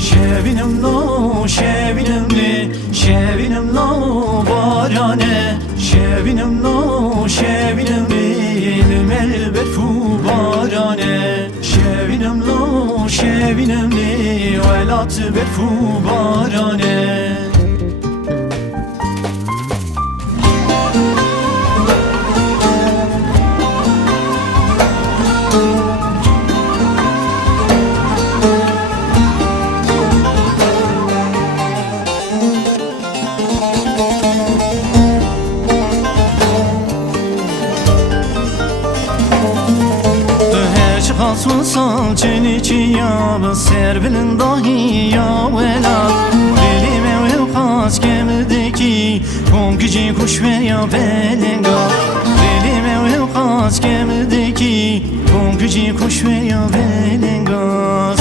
Şevinim lo, şevinim li, şevinim lo barane. Şevinim lo, şevinim li, limel berfu barane. Şevinim lo, şevinim li, velat berfu barane. Hasıl salçını çiğya ser bilin dahi ya vela. Dilime ve kas gemideki kom gücü kuş ver ya belenga. Dilime ve kas gemideki kom gücü kuş ver ya belenga.